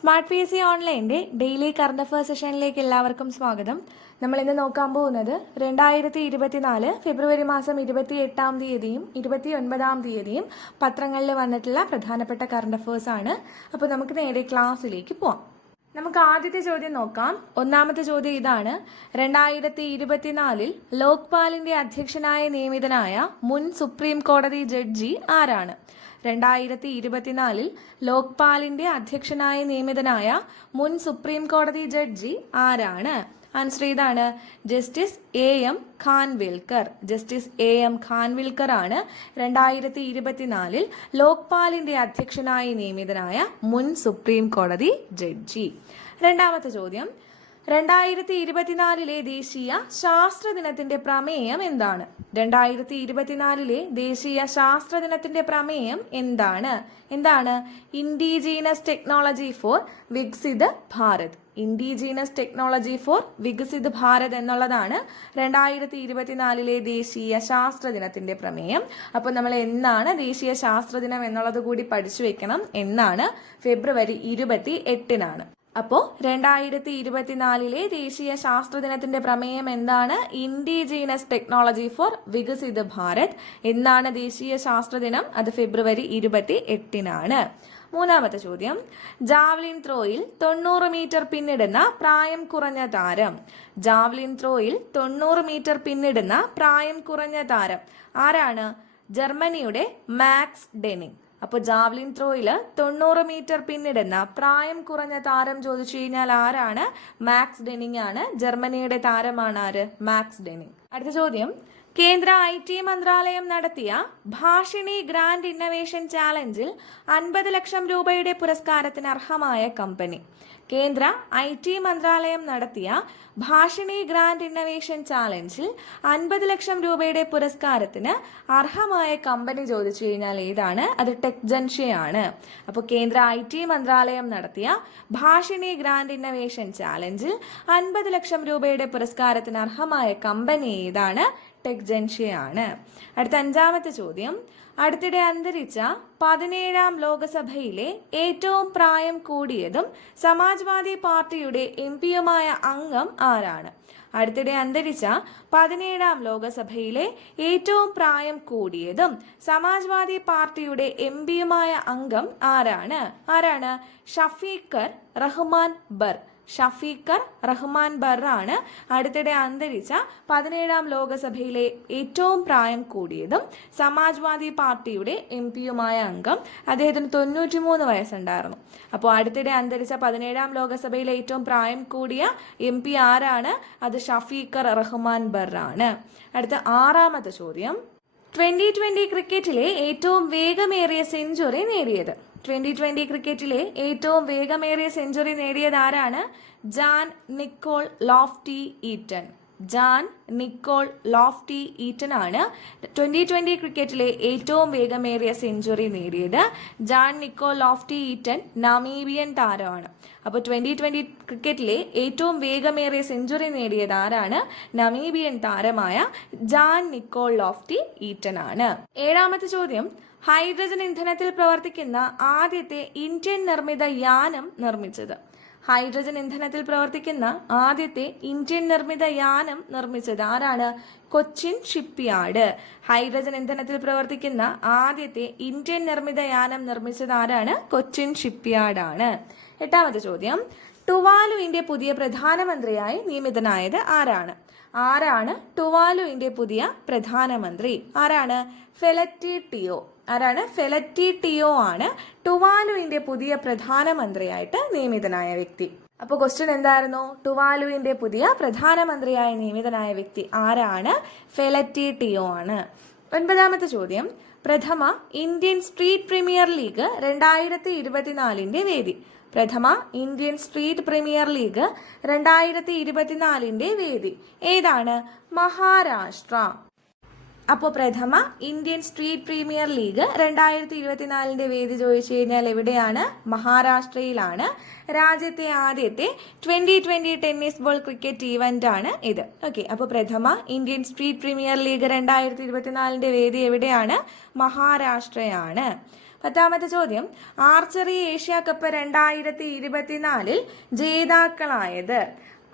Smart P S C ഓൺലൈന്റെ daily current affairs സെഷനിലേക്ക് എല്ലാവർക്കും സ്വാഗതം. നമ്മൾ ഇന്ന് നോക്കാൻ പോകുന്നത് രണ്ടായിരത്തി ഇരുപത്തിനാല് ഫെബ്രുവരി മാസം ഇരുപത്തി എട്ടാം തീയതിയും ഇരുപത്തി ഒൻപതാം തീയതിയും പത്രങ്ങളിൽ വന്നിട്ടുള്ള പ്രധാനപ്പെട്ട കറണ്ട് അഫയേഴ്സ് ആണ്. അപ്പോൾ നമുക്ക് നേരെ ക്ലാസ്സിലേക്ക് പോവാം. നമുക്ക് ആദ്യത്തെ ചോദ്യം നോക്കാം. ഒന്നാമത്തെ ചോദ്യം ഇതാണ്. രണ്ടായിരത്തി ഇരുപത്തിനാലിൽ ലോക്പാലിന്റെ അധ്യക്ഷനായ നിയമിതനായ മുൻ സുപ്രീം കോടതി ജഡ്ജി ആരാണ്? രണ്ടായിരത്തി ഇരുപത്തിനാലിൽ ലോക്പാലിന്റെ അധ്യക്ഷനായ നിയമിതനായ മുൻ സുപ്രീം കോടതി ജഡ്ജി ആരാണ്? ആൻസർ ഏതാണ് justice A M Khanwilkar justice A M Khanwilkar ആണ് രണ്ടായിരത്തി ഇരുപത്തിനാലിൽ ലോക്പാലിന്റെ അധ്യക്ഷനായി നിയമിതനായ മുൻ സുപ്രീം കോടതി ജഡ്ജി. രണ്ടാമത്തെ ചോദ്യം. രണ്ടായിരത്തി ഇരുപത്തിനാലിലെ ദേശീയ ശാസ്ത്ര ദിനത്തിന്റെ പ്രമേയം എന്താണ്? രണ്ടായിരത്തി ഇരുപത്തിനാലിലെ ദേശീയ ശാസ്ത്ര ദിനത്തിന്റെ പ്രമേയം എന്താണ്? എന്താണ്? Indigenous technology for Viksit Bharat indigenous technology for Viksit Bharat എന്നുള്ളതാണ് രണ്ടായിരത്തി ഇരുപത്തിനാലിലെ ദേശീയ ശാസ്ത്ര ദിനത്തിന്റെ പ്രമേയം. അപ്പോൾ നമ്മൾ എന്നാണ് ദേശീയ ശാസ്ത്ര ദിനം എന്നുള്ളത് കൂടി പഠിച്ചു വെക്കണം എന്നാണ് ഫെബ്രുവരി ഇരുപത്തി എട്ടിനാണ് അപ്പോൾ രണ്ടായിരത്തി ഇരുപത്തിനാലിലെ ദേശീയ ശാസ്ത്ര ദിനത്തിന്റെ പ്രമേയം എന്താണ്? Indigenous technology for Viksit Bharat. എന്നാണ് ദേശീയ ശാസ്ത്ര ദിനം അത് ഫെബ്രുവരി ഇരുപത്തി എട്ടിനാണ് മൂന്നാമത്തെ ചോദ്യം. ജാവ്ലിൻ ത്രോയിൽ തൊണ്ണൂറ് മീറ്റർ പിന്നിടുന്ന പ്രായം കുറഞ്ഞ താരം. ജാവ്ലിൻ ത്രോയിൽ തൊണ്ണൂറ് മീറ്റർ പിന്നിടുന്ന പ്രായം കുറഞ്ഞ താരം ആരാണ്? ജർമ്മനിയുടെ മാക്സ് ഡെനിങ്. അപ്പോൾ ജാവ്ലിൻ ത്രോയിൽ തൊണ്ണൂറ് മീറ്റർ പിന്നിടുന്ന പ്രായം കുറഞ്ഞ താരം ചോദിച്ചു കഴിഞ്ഞാൽ ആരാണ്? മാക്സ് ഡെനിങ് ആണ്. ജർമ്മനിയുടെ താരമാണ് ആര്? മാക്സ് ഡെനിങ് അടുത്ത ചോദ്യം. കേന്ദ്ര ഐ ടി മന്ത്രാലയം നടത്തിയ ഭാഷിണി ഗ്രാൻഡ് ഇന്നവേഷൻ ചാലഞ്ചിൽ അൻപത് ലക്ഷം രൂപയുടെ പുരസ്കാരത്തിന് അർഹമായ കമ്പനി. കേന്ദ്ര ഐ ടി മന്ത്രാലയം നടത്തിയ ഭാഷിണി ഗ്രാൻഡ് ഇന്നവേഷൻ ചാലഞ്ചിൽ അൻപത് ലക്ഷം രൂപയുടെ പുരസ്കാരത്തിന് അർഹമായ കമ്പനി ചോദിച്ചു കഴിഞ്ഞാൽ ഏതാണ്? അത് ടെക് ജൻഷ്യയാണ് അപ്പോൾ കേന്ദ്ര ഐ ടി മന്ത്രാലയം നടത്തിയ ഭാഷിണി ഗ്രാൻഡ് ഇന്നവേഷൻ ചാലഞ്ചിൽ അൻപത് ലക്ഷം രൂപയുടെ പുരസ്കാരത്തിന് അർഹമായ കമ്പനി ഏതാണ്? ടെക് ജൻഷ്യയാണ് അടുത്ത അഞ്ചാമത്തെ ചോദ്യം. അടുത്തിടെ അന്തരിച്ച പതിനേഴാം ലോകസഭയിലെ ഏറ്റവും പ്രായം കൂടിയതും സമാജ്വാദി പാർട്ടിയുടെ എം പിയുമായ അംഗം ആരാണ്? അടുത്തിടെ അന്തരിച്ച പതിനേഴാം ലോകസഭയിലെ ഏറ്റവും പ്രായം കൂടിയതും സമാജ്വാദി പാർട്ടിയുടെ എം പിയുമായ അംഗം ആരാണ്? ആരാണ്? ഷഫീഖർ റഹ്മാൻ ബർ. ഷഫീഖർ റഹ്മാൻ ബറാണ് അടുത്തിടെ അന്തരിച്ച പതിനേഴാം ലോകസഭയിലെ ഏറ്റവും പ്രായം കൂടിയതും സമാജ്വാദി പാർട്ടിയുടെ എം പിയുമായ അംഗം അദ്ദേഹത്തിന് തൊണ്ണൂറ്റിമൂന്ന് വയസ്സുണ്ടായിരുന്നു. അപ്പോൾ അടുത്തിടെ അന്തരിച്ച പതിനേഴാം ലോകസഭയിലെ ഏറ്റവും പ്രായം കൂടിയ എം പി ആരാണ്? അത് ഷഫീഖർ റഹ്മാൻ ബറാണ് അടുത്ത ആറാമത്തെ ചോദ്യം. ട്വന്റി ട്വന്റി ക്രിക്കറ്റിലെ ഏറ്റവും വേഗമേറിയ സെഞ്ചുറി നേടിയത് ട്വന്റി ട്വന്റി ക്രിക്കറ്റിലെ ഏറ്റവും വേഗമേറിയ century നേടിയതാരാണ് Jan Nicol Loftie Eaton Jan Nicol Loftie Eaton ആണ് ട്വന്റി ട്വന്റി ക്രിക്കറ്റിലെ ഏറ്റവും വേഗമേറിയ സെഞ്ചുറി നേടിയത്. Jan Nicol Loftie Eaton Namibian താരമാണ്. അപ്പോൾ ട്വന്റി ട്വന്റി ക്രിക്കറ്റിലെ ഏറ്റവും വേഗമേറിയ സെഞ്ചുറി നേടിയത് ആരാണ്? നമീബിയൻ താരമായ ജാൻ നിക്കോൾ ലോഫ്റ്റി ഈറ്റൺ ആണ്. ഏഴാമത്തെ ചോദ്യം ഹൈഡ്രജൻ ഇന്ധനത്തിൽ പ്രവർത്തിക്കുന്ന ആദ്യത്തെ ഇന്ത്യൻ നിർമ്മിത യാനം നിർമ്മിച്ചത്. ഹൈഡ്രജൻ ഇന്ധനത്തിൽ പ്രവർത്തിക്കുന്ന ആദ്യത്തെ ഇന്ത്യൻ നിർമ്മിത യാനം നിർമ്മിച്ചത് ആരാണ്? കൊച്ചിൻ ഷിപ്പ്യാർഡ്. ഹൈഡ്രജൻ ഇന്ധനത്തിൽ പ്രവർത്തിക്കുന്ന ആദ്യത്തെ ഇന്ത്യൻ നിർമ്മിത യാനം നിർമ്മിച്ചത് ആരാണ്? കൊച്ചിൻ ഷിപ്പ്യാർഡാണ്. എട്ടാമത്തെ ചോദ്യം. ടുവാലുവിന്റെ പുതിയ പ്രധാനമന്ത്രിയായി നിയമിതനായത് ആരാണ്? ആരാണ് ടുവാലുവിന്റെ പുതിയ പ്രധാനമന്ത്രി? ആരാണ്? ഫെലറ്റി ടിയോ ആരാണ്? ഫെലറ്റി ടിയോ ആണ്. ടുവാലുവിന്റെ പുതിയ പ്രധാനമന്ത്രിയായിട്ട് നിയമിതനായ വ്യക്തി. അപ്പോൾ ക്വസ്റ്റ്യൻ എന്തായിരുന്നു? ടുവാലുവിന്റെ പുതിയ പ്രധാനമന്ത്രിയായി നിയമിതനായ വ്യക്തി ആരാണ്? ഫെലറ്റി ടിയോ ആണ്. ഒൻപതാമത്തെ ചോദ്യം. പ്രഥമ ഇന്ത്യൻ സ്ട്രീറ്റ് പ്രീമിയർ ലീഗ് രണ്ടായിരത്തി ഇരുപത്തിനാലിന്റെ വേദി. പ്രഥമ ഇന്ത്യൻ സ്ട്രീറ്റ് പ്രീമിയർ ലീഗ് രണ്ടായിരത്തി ഇരുപത്തിനാലിന്റെ വേദി. ഏതാണ്? മഹാരാഷ്ട്ര. അപ്പോൾ പ്രഥമ ഇന്ത്യൻ സ്ട്രീറ്റ് പ്രീമിയർ ലീഗ് രണ്ടായിരത്തി ഇരുപത്തിനാലിന്റെ വേദി ചോദിച്ചു കഴിഞ്ഞാൽ എവിടെയാണ്? മഹാരാഷ്ട്രയിലാണ്. രാജ്യത്തെ ആദ്യത്തെ twenty twenty tennis ball cricket event ആണ് ഇത്. ഓക്കെ അപ്പോൾ പ്രഥമ ഇന്ത്യൻ സ്ട്രീറ്റ് പ്രീമിയർ ലീഗ് രണ്ടായിരത്തി ഇരുപത്തിനാലിന്റെ വേദി എവിടെയാണ്? മഹാരാഷ്ട്രയാണ്. പത്താമത്തെ ചോദ്യം ആർച്ചറി ഏഷ്യ കപ്പ് രണ്ടായിരത്തി ഇരുപത്തിനാലിൽ ജേതാക്കളായത്?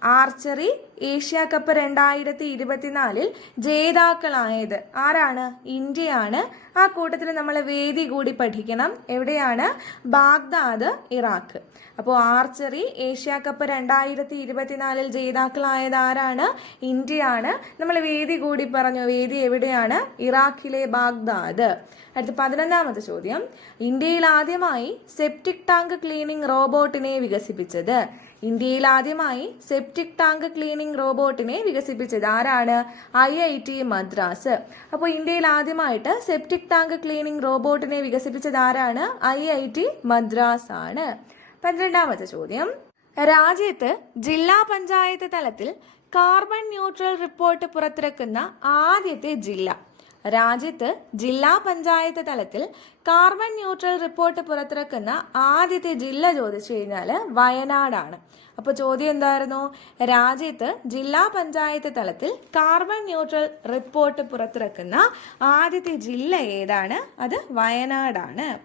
ആർച്ചറി ഏഷ്യ കപ്പ് രണ്ടായിരത്തി ഇരുപത്തിനാലിൽ ജേതാക്കളായത്. ആരാണ്? ഇന്ത്യയാണ്. ആ കൂട്ടത്തിൽ നമ്മൾ വേദി കൂടി പഠിക്കണം. എവിടെയാണ്? Baghdad Iraq. അപ്പോൾ ആർച്ചറി ഏഷ്യ കപ്പ് രണ്ടായിരത്തി ഇരുപത്തിനാലിൽ ജേതാക്കളായത് ആരാണ്? ഇന്ത്യയാണ്. നമ്മൾ വേദി കൂടി പറഞ്ഞു. വേദി എവിടെയാണ്? ഇറാഖിലെ ബാഗ്ദാദ്. അടുത്ത പതിനൊന്നാമത്തെ ചോദ്യം. ഇന്ത്യയിൽ ആദ്യമായി സെപ്റ്റിക് ടാങ്ക് ക്ലീനിംഗ് റോബോട്ടിനെ വികസിപ്പിച്ചത്. ഇന്ത്യയിൽ ആദ്യമായി സെപ്റ്റിക് ടാങ്ക് ക്ലീനിംഗ് റോബോട്ടിനെ വികസിപ്പിച്ചത് ആരാണ്? I I T Madras. അപ്പോൾ ഇന്ത്യയിൽ ആദ്യമായിട്ട് സെപ്റ്റിക് ടാങ്ക് ക്ലീനിംഗ് റോബോട്ടിനെ വികസിപ്പിച്ചത് ആരാണ്? ഐ ഐ ടി മദ്രാസ് ആണ്. പന്ത്രണ്ടാമത്തെ ചോദ്യം. രാജ്യത്ത് ജില്ലാ പഞ്ചായത്ത് തലത്തിൽ കാർബൺ ന്യൂട്രൽ റിപ്പോർട്ട് പുറത്തിറക്കുന്ന ആദ്യത്തെ ജില്ല. രാജ്യത്ത് ജില്ലാ പഞ്ചായത്ത് തലത്തിൽ കാർബൺ ന്യൂട്രൽ റിപ്പോർട്ട് പുറത്തിറക്കുന്ന ആദ്യത്തെ ജില്ല ചോദിച്ചു കഴിഞ്ഞാൽ വയനാടാണ്. അപ്പോൾ ചോദ്യം എന്തായിരുന്നു? രാജ്യത്ത് ജില്ലാ പഞ്ചായത്ത് തലത്തിൽ കാർബൺ ന്യൂട്രൽ റിപ്പോർട്ട് പുറത്തിറക്കുന്ന ആദ്യത്തെ ജില്ല ഏതാണ്? അത് വയനാടാണ്.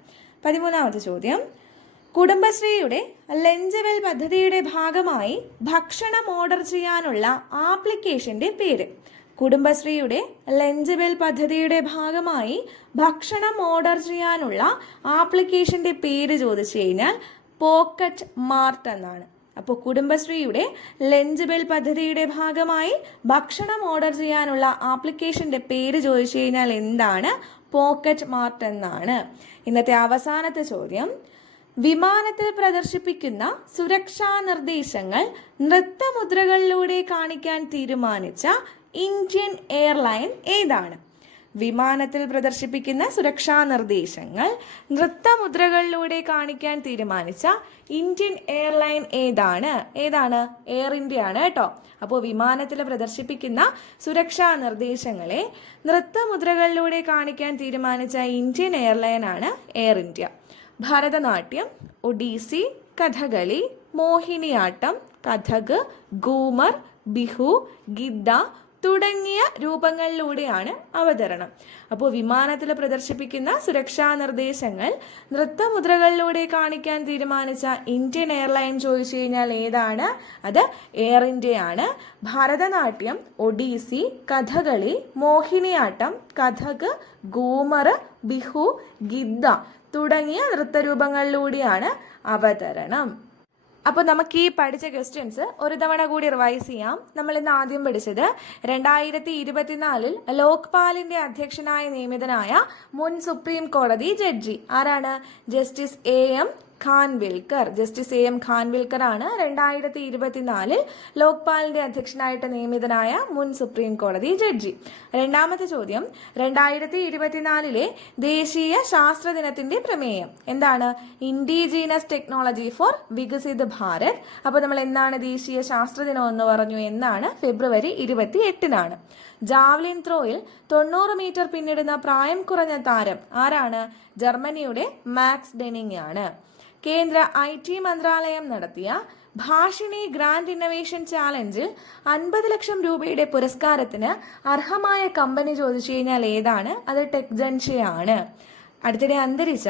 പതിമൂന്നാമത്തെ ചോദ്യം. കുടുംബശ്രീയുടെ ലഞ്ചവെൽ പദ്ധതിയുടെ ഭാഗമായി ഭക്ഷണം ഓർഡർ ചെയ്യാനുള്ള ആപ്ലിക്കേഷന്റെ പേര്. കുടുംബശ്രീയുടെ ലഞ്ച് ബെൽ പദ്ധതിയുടെ ഭാഗമായി ഭക്ഷണം ഓർഡർ ചെയ്യാനുള്ള ആപ്ലിക്കേഷന്റെ പേര് ചോദിച്ചു കഴിഞ്ഞാൽ പോക്കറ്റ് മാർട്ട് എന്നാണ്. അപ്പോൾ കുടുംബശ്രീയുടെ ലഞ്ച് ബെൽ പദ്ധതിയുടെ ഭാഗമായി ഭക്ഷണം ഓർഡർ ചെയ്യാനുള്ള ആപ്ലിക്കേഷന്റെ പേര് ചോദിച്ചു കഴിഞ്ഞാൽ എന്താണ്? പോക്കറ്റ് മാർട്ട് എന്നാണ്. ഇന്നത്തെ അവസാനത്തെ ചോദ്യം. വിമാനത്തിൽ പ്രദർശിപ്പിക്കുന്ന സുരക്ഷാ നിർദ്ദേശങ്ങൾ നൃത്തമുദ്രകളിലൂടെ കാണിക്കാൻ തീരുമാനിച്ച ഇന്ത്യൻ എയർലൈൻ ഏതാണ്? വിമാനത്തിൽ പ്രദർശിപ്പിക്കുന്ന സുരക്ഷാ നിർദ്ദേശങ്ങൾ നൃത്തമുദ്രകളിലൂടെ കാണിക്കാൻ തീരുമാനിച്ച ഇന്ത്യൻ എയർലൈൻ ഏതാണ്? ഏതാണ്? എയർ ഇന്ത്യ ആണ് കേട്ടോ. അപ്പോൾ വിമാനത്തിൽ പ്രദർശിപ്പിക്കുന്ന സുരക്ഷാ നിർദ്ദേശങ്ങളെ നൃത്തമുദ്രകളിലൂടെ കാണിക്കാൻ തീരുമാനിച്ച ഇന്ത്യൻ എയർലൈൻ ആണ് എയർ ഇന്ത്യ. ഭരതനാട്യം ഒഡീസി കഥകളി മോഹിനിയാട്ടം കഥക് ഗൂമർ ബിഹു ഗിദ്ദ തുടങ്ങിയ രൂപങ്ങളിലൂടെയാണ് അവതരണം. അപ്പോൾ വിമാനത്തിൽ പ്രദർശിപ്പിക്കുന്ന സുരക്ഷാ നിർദ്ദേശങ്ങൾ നൃത്തമുദ്രകളിലൂടെ കാണിക്കാൻ തീരുമാനിച്ച ഇന്ത്യൻ എയർലൈൻ ചോദിച്ചു കഴിഞ്ഞാൽ ഏതാണ്? അത് എയർ ഇന്ത്യ ആണ് ഭരതനാട്യം ഒഡീസി കഥകളി മോഹിനിയാട്ടം കഥക് ഗൂമർ ബിഹു ഗിദ്ദ തുടങ്ങിയ നൃത്തരൂപങ്ങളിലൂടെയാണ് അവതരണം. അപ്പോൾ നമുക്ക് ഈ പഠിച്ച ക്വസ്റ്റ്യൻസ് ഒരു തവണ കൂടി റിവൈസ് ചെയ്യാം. നമ്മൾ ഇന്ന് ആദ്യം പഠിച്ചത് രണ്ടായിരത്തി ഇരുപത്തിനാലിൽ ലോക്പാലിന്റെ അധ്യക്ഷനായ നിയമിതനായ മുൻ സുപ്രീം കോടതി ജഡ്ജി. ആരാണ്? Justice A M Khanwilkar. Justice A M Khanwilkar ആണ് രണ്ടായിരത്തി ഇരുപത്തിനാലിൽ ലോക്പാലിന്റെ അധ്യക്ഷനായിട്ട് നിയമിതനായ മുൻ സുപ്രീം കോടതി ജഡ്ജി. രണ്ടാമത്തെ ചോദ്യം രണ്ടായിരത്തി ഇരുപത്തിനാലിലെ ദേശീയ ശാസ്ത്ര ദിനത്തിന്റെ പ്രമേയം. എന്താണ്? Indigenous technology for Viksit Bharat. അപ്പോൾ നമ്മൾ എന്നാണ് ദേശീയ ശാസ്ത്ര ദിനം എന്ന് പറഞ്ഞു എന്നാണ് ഫെബ്രുവരി ഇരുപത്തി എട്ടിനാണ് ജാവ്ലിൻ ത്രോയിൽ തൊണ്ണൂറ് മീറ്റർ പിന്നിടുന്ന പ്രായം കുറഞ്ഞ താരം ആരാണ്? ജർമ്മനിയുടെ മാക്സ് ഡെനിങ് ആണ് കേന്ദ്ര ഐ ടി മന്ത്രാലയം നടത്തിയ ഭാഷിണി ഗ്രാൻഡ് ഇന്നവേഷൻ ചാലഞ്ചിൽ അൻപത് ലക്ഷം രൂപയുടെ പുരസ്കാരത്തിന് അർഹമായ കമ്പനി ചോദിച്ചു കഴിഞ്ഞാൽ ഏതാണ്? അത് ടെക്ജൻഷയാണ് അടുത്തിടെ അന്തരിച്ച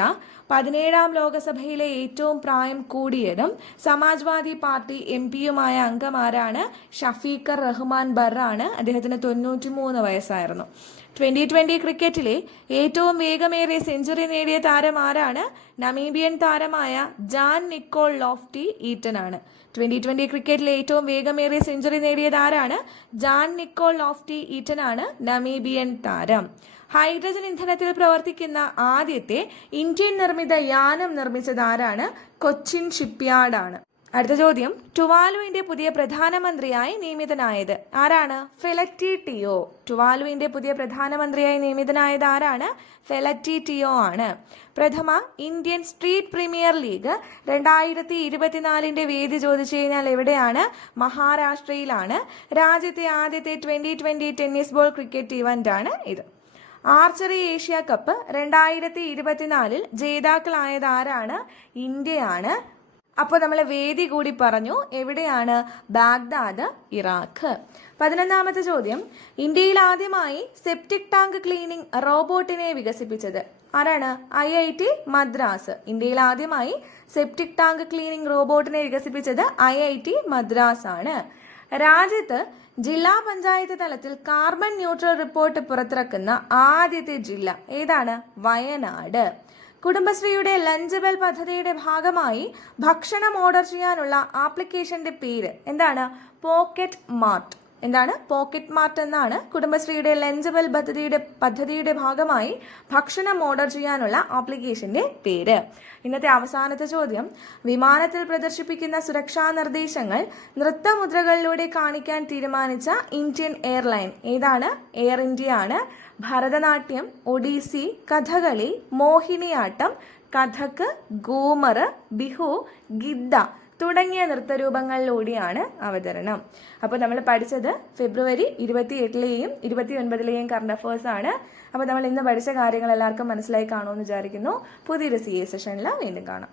പതിനേഴാം ലോകസഭയിലെ ഏറ്റവും പ്രായം കൂടിയതും സമാജ്വാദി പാർട്ടി എം പിയുമായ അംഗമാരാണ് ഷഫീഖർ റഹ്മാൻ ബറാണ്. അദ്ദേഹത്തിന് തൊണ്ണൂറ്റിമൂന്ന് വയസ്സായിരുന്നു. ട്വന്റി ട്വന്റി ക്രിക്കറ്റിലെ ഏറ്റവും വേഗമേറിയ സെഞ്ചുറി നേടിയ താരം ആരാണ്? നമീബിയൻ താരമായ ജാൻ നിക്കോൾ ലോഫ്റ്റി ഈറ്റൻ ആണ്. ട്വന്റി ട്വന്റി ക്രിക്കറ്റിലെ ഏറ്റവും വേഗമേറിയ സെഞ്ചുറി നേടിയത് ആരാണ്? ജാൻ നിക്കോൾ ലോഫ്റ്റി ഈറ്റൻ ആണ് നമീബിയൻ താരം. ഹൈഡ്രജൻ ഇന്ധനത്തിൽ പ്രവർത്തിക്കുന്ന ആദ്യത്തെ ഇന്ത്യൻ നിർമ്മിത യാനം നിർമ്മിച്ചത് ആരാണ്? കൊച്ചിൻ ഷിപ്പ്യാർഡാണ്. അടുത്ത ചോദ്യം. ടുവാലുവിന്റെ പുതിയ പ്രധാനമന്ത്രിയായി നിയമിതനായത് ആരാണ്? ഫെലറ്റി ടിയോ ടുവാലുവിന്റെ പുതിയ പ്രധാനമന്ത്രിയായി നിയമിതനായത് ആരാണ്? ഫെലറ്റി ടിയോ ആണ്. പ്രഥമ ഇന്ത്യൻ സ്ട്രീറ്റ് പ്രീമിയർ ലീഗ് രണ്ടായിരത്തി ഇരുപത്തിനാലിന്റെ വേദി ചോദിച്ചു കഴിഞ്ഞാൽ എവിടെയാണ്? മഹാരാഷ്ട്രയിലാണ്. രാജ്യത്തെ ആദ്യത്തെ twenty twenty tennis ball cricket event ആണ് ഇത്. ആർച്ചറി ഏഷ്യ കപ്പ് രണ്ടായിരത്തി ഇരുപത്തിനാലിൽ ജേതാക്കളായത് ആരാണ്? ഇന്ത്യയാണ്. അപ്പോൾ നമ്മൾ വേദി കൂടി പറഞ്ഞു എവിടെയാണ് ബാഗ്ദാദ് ഇറാഖ്. പതിനൊന്നാമത്തെ ചോദ്യം. ഇന്ത്യയിൽ ആദ്യമായി സെപ്റ്റിക് ടാങ്ക് ക്ലീനിംഗ് റോബോട്ടിനെ വികസിപ്പിച്ചത് ആരാണ്? I I T Madras. ഇന്ത്യയിൽ ആദ്യമായി സെപ്റ്റിക് ടാങ്ക് ക്ലീനിംഗ് റോബോട്ടിനെ വികസിപ്പിച്ചത് ഐ ഐ ടി മദ്രാസ് ആണ്. രാജ്യത്ത് ജില്ലാ പഞ്ചായത്ത് തലത്തിൽ കാർബൺ ന്യൂട്രൽ റിപ്പോർട്ട് പുറത്തിറക്കുന്ന ആദ്യത്തെ ജില്ല ഏതാണ്? വയനാട്. കുടുംബശ്രീയുടെ ലഞ്ച് ബെൽ പദ്ധതിയുടെ ഭാഗമായി ഭക്ഷണം ഓർഡർ ചെയ്യാനുള്ള ആപ്ലിക്കേഷന്റെ പേര്. എന്താണ്? പോക്കറ്റ് മാർട്ട് എന്താണ്? പോക്കറ്റ് മാർട്ട് എന്നാണ് കുടുംബശ്രീയുടെ ലഞ്ച് ബെൽ പദ്ധതിയുടെ പദ്ധതിയുടെ ഭാഗമായി ഭക്ഷണം ഓർഡർ ചെയ്യാനുള്ള ആപ്ലിക്കേഷന്റെ പേര്. ഇന്നത്തെ അവസാനത്തെ ചോദ്യം. വിമാനത്തിൽ പ്രദർശിപ്പിക്കുന്ന സുരക്ഷാ നിർദ്ദേശങ്ങൾ നൃത്തമുദ്രകളിലൂടെ കാണിക്കാൻ തീരുമാനിച്ച ഇന്ത്യൻ എയർലൈൻ. ഏതാണ്? എയർ ഇന്ത്യ ആണ് ഭരതനാട്യം ഒഡീസി കഥകളി മോഹിനിയാട്ടം കഥക് ഗൂമർ ബിഹു ഗിദ്ദ തുടങ്ങിയ നൃത്തരൂപങ്ങളിലൂടെയാണ് അവതരണം. അപ്പോൾ നമ്മൾ പഠിച്ചത് ഫെബ്രുവരി ഇരുപത്തി എട്ടിലെയും ഇരുപത്തി ഒൻപതിലെയും കറണ്ട് അഫേഴ്സ് ആണ്. അപ്പോൾ നമ്മൾ ഇന്ന് പഠിച്ച കാര്യങ്ങൾ എല്ലാവർക്കും മനസ്സിലായി കാണുമെന്ന് വിചാരിക്കുന്നു. പുതിയൊരു സി എ സെഷനിൽ വീണ്ടും കാണാം.